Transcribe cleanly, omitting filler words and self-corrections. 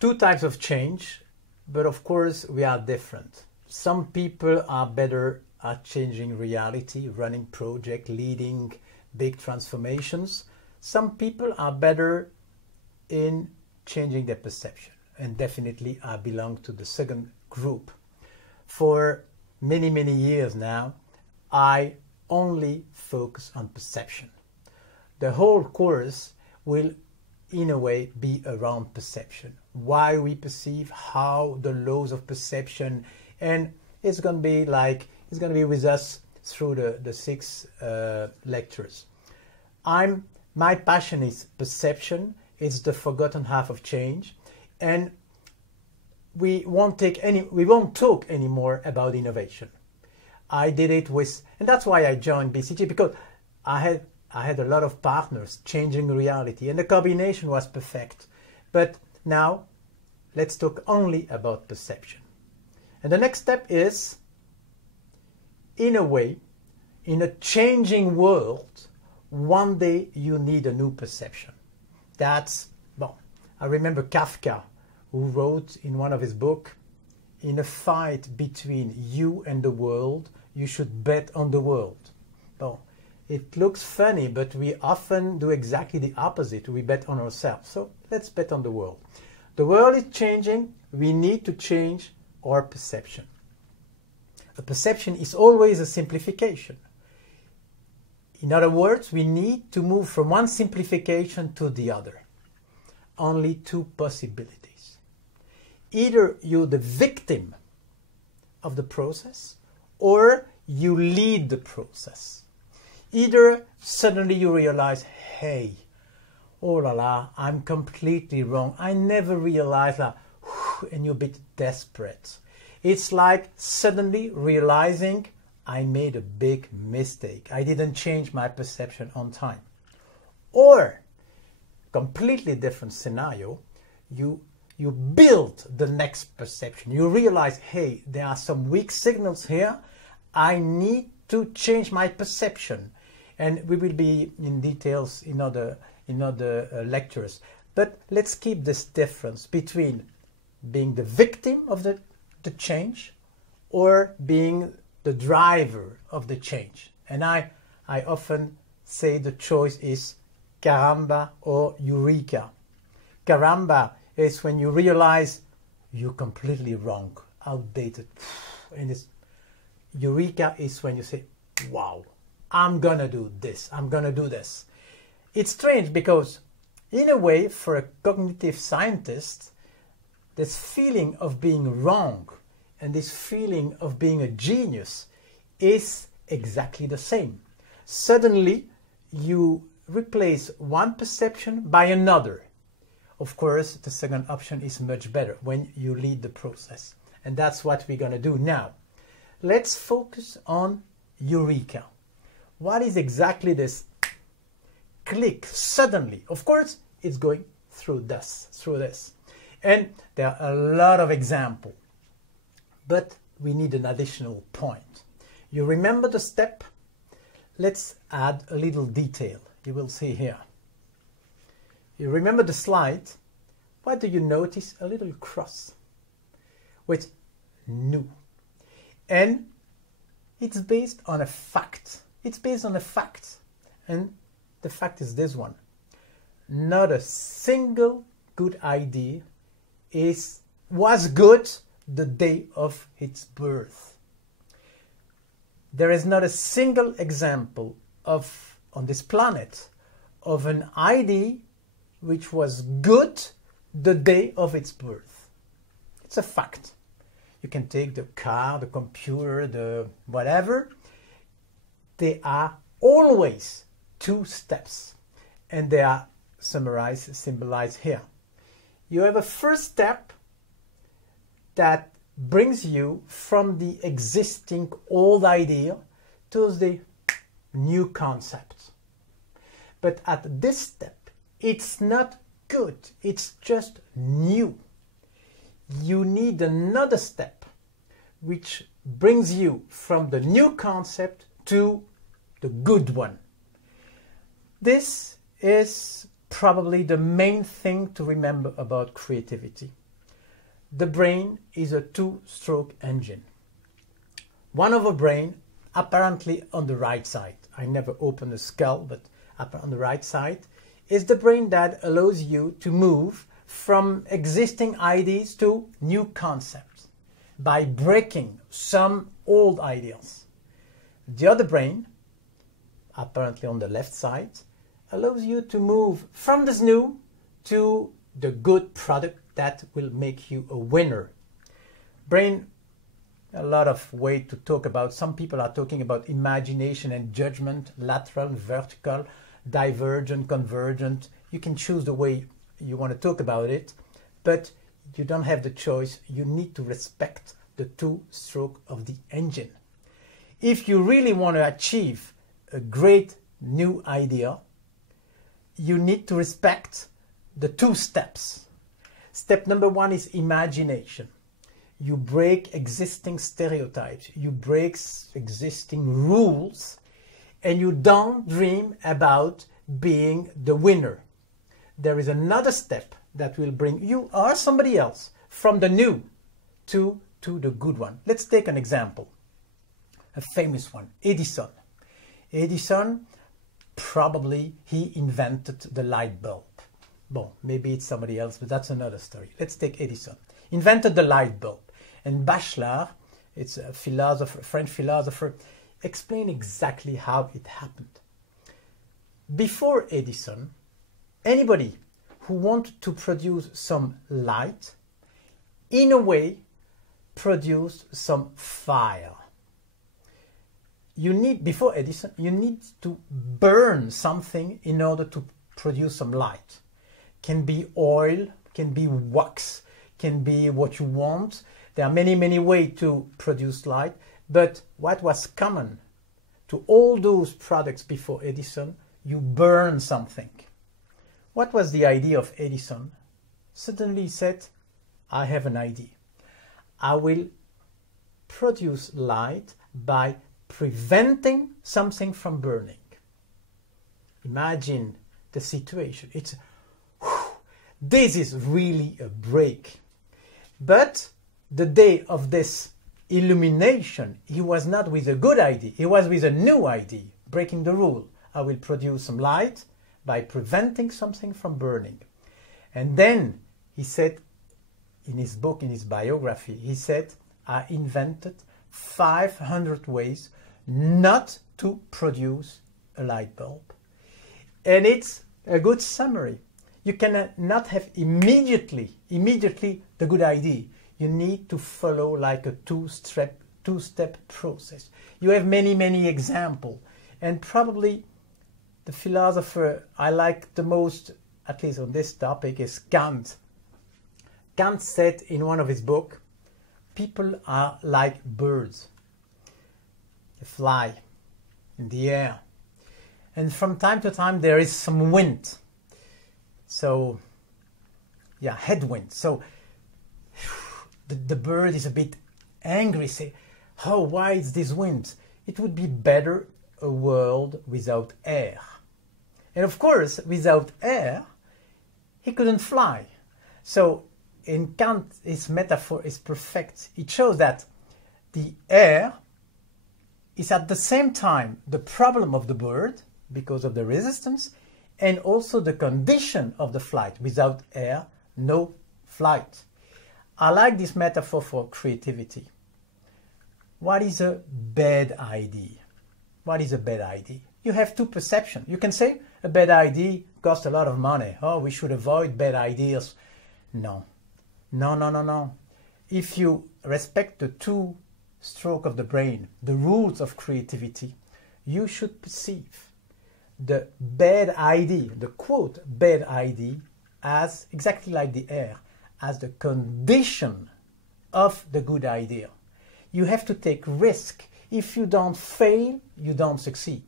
two types of change, but of course we are different. Some people are better at changing reality, running projects, leading big transformations. Some people are better in changing their perception, and definitely I belong to the second group. For many, many years now, I only focus on perception. The whole course will, in a way, be around perception. Why we perceive, how the laws of perception, and it's going to be with us through the six lectures. My passion is perception. It's the forgotten half of change, and we won't talk anymore about innovation. I did it and that's why I joined BCG, because I had a lot of partners changing reality, and the combination was perfect. But now, let's talk only about perception. And the next step is, in a way, in a changing world, one day you need a new perception. I remember Kafka, who wrote in one of his books, in a fight between you and the world, you should bet on the world. Well, it looks funny, but we often do exactly the opposite. We bet on ourselves. So let's bet on the world. The world is changing. We need to change our perception. A perception is always a simplification. In other words, we need to move from one simplification to the other. Only two possibilities. Either you're the victim of the process, or you lead the process. Either suddenly you realize, hey, oh la la, I'm completely wrong. I never realized that, and you're a bit desperate. It's like suddenly realizing I made a big mistake. I didn't change my perception on time. Or, completely different scenario, you build the next perception. You realize, hey, there are some weak signals here. I need to change my perception. And we will be in details in other lectures. But let's keep this difference between being the victim of the change or being the driver of the change. And I often say the choice is caramba or eureka. Caramba is when you realize you're completely wrong, outdated. And eureka is when you say, wow, I'm gonna do this, I'm gonna do this. It's strange because, in a way, for a cognitive scientist, this feeling of being wrong and this feeling of being a genius is exactly the same. Suddenly, you replace one perception by another. Of course, the second option is much better when you lead the process. And that's what we're going to do now. Let's focus on eureka. What is exactly this click suddenly? Of course, it's going through this. And there are a lot of examples. But we need an additional point. You remember the step? Let's add a little detail. You will see here. You remember the slide? What do you notice? A little cross with new. And it's based on a fact. It's based on a fact. And the fact is this one. Not a single good idea was good the day of its birth. There is not a single example on this planet of an idea which was good the day of its birth. It's a fact. You can take the car, the computer, the whatever. They are always two steps, and they are symbolized here. You have a first step that brings you from the existing old idea to the new concept. But at this step, it's not good, it's just new. You need another step which brings you from the new concept to the good one. This is probably the main thing to remember about creativity. the brain is a two-stroke engine. One of a brain, apparently on the right side, I never opened the skull, but on the right side, is the brain that allows you to move from existing ideas to new concepts by breaking some old ideas. The other brain, apparently on the left side, allows you to move from this new to the good product that will make you a winner. Brain, a lot of way to talk about. Some people are talking about imagination and judgment, lateral, vertical, divergent, convergent. You can choose the way you want to talk about it, but you don't have the choice. You need to respect the two-stroke of the engine. If you really want to achieve a great new idea, you need to respect the two steps. Step number one is imagination. You break existing stereotypes, you break existing rules, and you don't dream about being the winner. There is another step that will bring you or somebody else from the new to the good one. Let's take an example, a famous one, Edison. Edison, probably he invented the light bulb. Well, maybe it's somebody else, but that's another story. Let's take Edison. Invented the light bulb. And Bachelard, it's a philosopher, French philosopher, explained exactly how it happened. Before Edison, anybody who wanted to produce some light, in a way, produced some fire. Before Edison, you need to burn something in order to produce some light. Can be oil, can be wax, can be what you want. There are many, many ways to produce light, but what was common to all those products before Edison, you burn something. What was the idea of Edison? Suddenly he said, I have an idea. I will produce light by preventing something from burning. Imagine the situation. This is really a break. But the day of this illumination, he was not with a good idea. He was with a new idea, breaking the rule. I will produce some light by preventing something from burning. And then he said, in his book, in his biography, he said, I invented 500 ways not to produce a light bulb. And it's a good summary. You cannot have immediately the good idea. You need to follow like a two-step process. You have many, many examples. And probably the philosopher I like the most, at least on this topic, is Kant. Kant said in one of his books, people are like birds. They fly in the air. And from time to time there is some wind. So, yeah, headwind. So the bird is a bit angry, say, oh, why is this wind? It would be better a world without air. And of course, without air, he couldn't fly. So in Kant, his metaphor is perfect. It shows that the air is at the same time the problem of the bird because of the resistance and also the condition of the flight. Without air, no flight. I like this metaphor for creativity. What is a bad idea? What is a bad idea? You have two perceptions. You can say a bad idea costs a lot of money. Oh, we should avoid bad ideas. No. No. If you respect the two-stroke of the brain, the rules of creativity, you should perceive the bad idea, the quote, bad idea, as exactly like the air, as the condition of the good idea. You have to take risk. If you don't fail, you don't succeed.